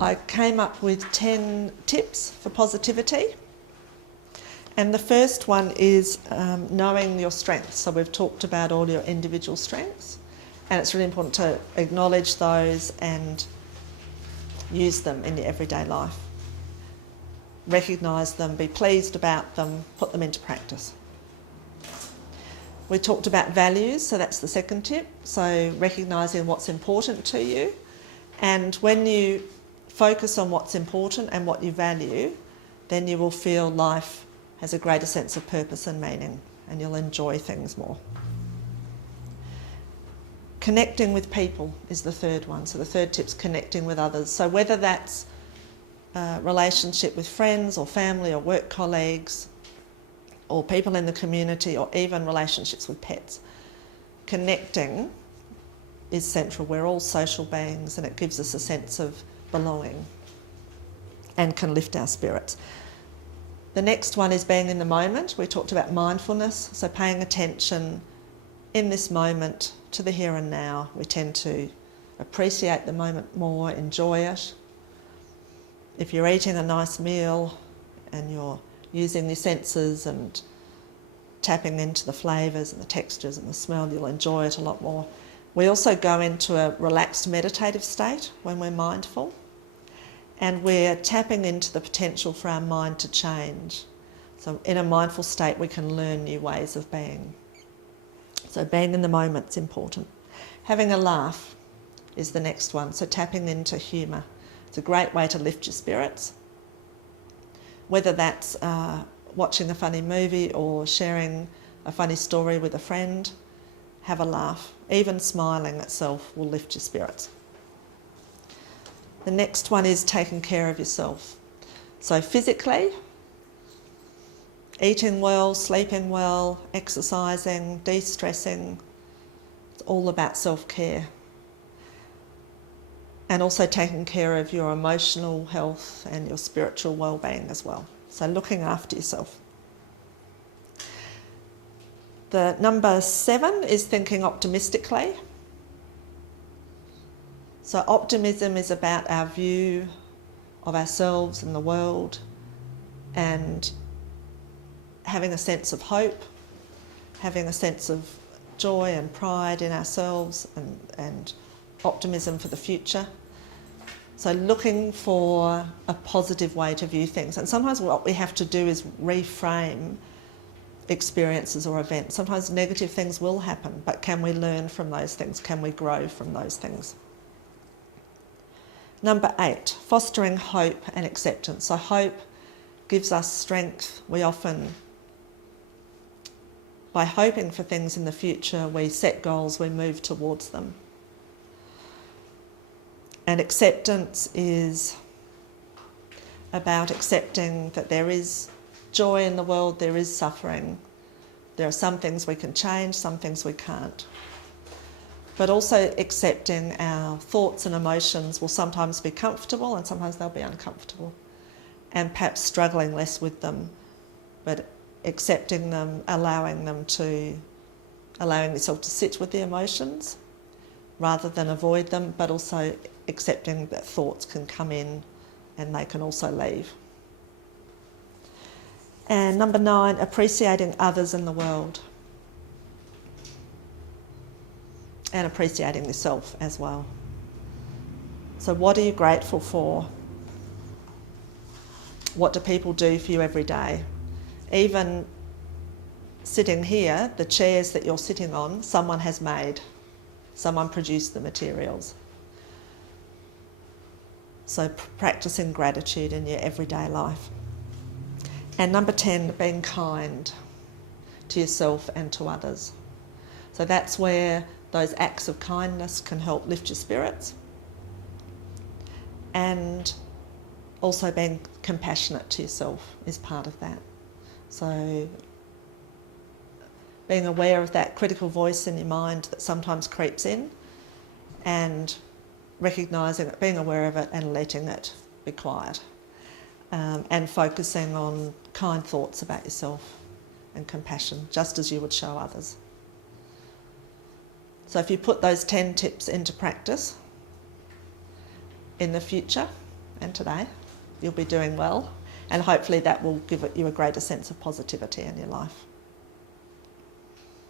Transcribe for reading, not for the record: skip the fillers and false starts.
I came up with 10 tips for positivity. And the first one is knowing your strengths. So we've talked about all your individual strengths, and it's really important to acknowledge those and use them in your everyday life. Recognise them, be pleased about them, put them into practice. We talked about values, so that's the second tip. So recognising what's important to you, and when you focus on what's important and what you value, then you will feel life has a greater sense of purpose and meaning, and you'll enjoy things more. Connecting with people is the third one. So the third tip's connecting with others. So whether that's a relationship with friends or family or work colleagues or people in the community or even relationships with pets, connecting is central. We're all social beings, and it gives us a sense of belonging and can lift our spirits. The next one is being in the moment. We talked about mindfulness, so paying attention in this moment to the here and now. We tend to appreciate the moment more, enjoy it. If you're eating a nice meal and you're using your senses and tapping into the flavours and the textures and the smell, you'll enjoy it a lot more. We also go into a relaxed meditative state when we're mindful, and we're tapping into the potential for our mind to change. So in a mindful state we can learn new ways of being. So being in the moment's important. Having a laugh is the next one, so tapping into humour. It's a great way to lift your spirits. Whether that's watching a funny movie or sharing a funny story with a friend, have a laugh. Even smiling itself will lift your spirits. The next one is taking care of yourself. So physically, eating well, sleeping well, exercising, de-stressing. It's all about self-care. And also taking care of your emotional health and your spiritual well-being as well. So looking after yourself. The number 7 is thinking optimistically. So optimism is about our view of ourselves and the world, and having a sense of hope, having a sense of joy and pride in ourselves, and optimism for the future. So looking for a positive way to view things. And sometimes what we have to do is reframe experiences or events. Sometimes negative things will happen, but can we learn from those things? Can we grow from those things? Number 8, fostering hope and acceptance. So hope gives us strength. We often, by hoping for things in the future, we set goals, we move towards them. And acceptance is about accepting that there is joy in the world, there is suffering. There are some things we can change, some things we can't. But also accepting our thoughts and emotions will sometimes be comfortable and sometimes they'll be uncomfortable. And perhaps struggling less with them, but accepting them, allowing yourself to sit with the emotions rather than avoid them, but also accepting that thoughts can come in and they can also leave. And number 9, appreciating others in the world. And appreciating yourself as well. So what are you grateful for? What do people do for you every day? Even sitting here, the chairs that you're sitting on, someone has made. Someone produced the materials. So practicing gratitude in your everyday life. And number 10, being kind to yourself and to others. So that's where those acts of kindness can help lift your spirits. And also being compassionate to yourself is part of that. So being aware of that critical voice in your mind that sometimes creeps in, and recognising it, being aware of it and letting it be quiet. And focusing on kind thoughts about yourself and compassion, just as you would show others. So if you put those 10 tips into practice in the future, and today. You'll be doing well, and hopefully that will give you a greater sense of positivity in your life.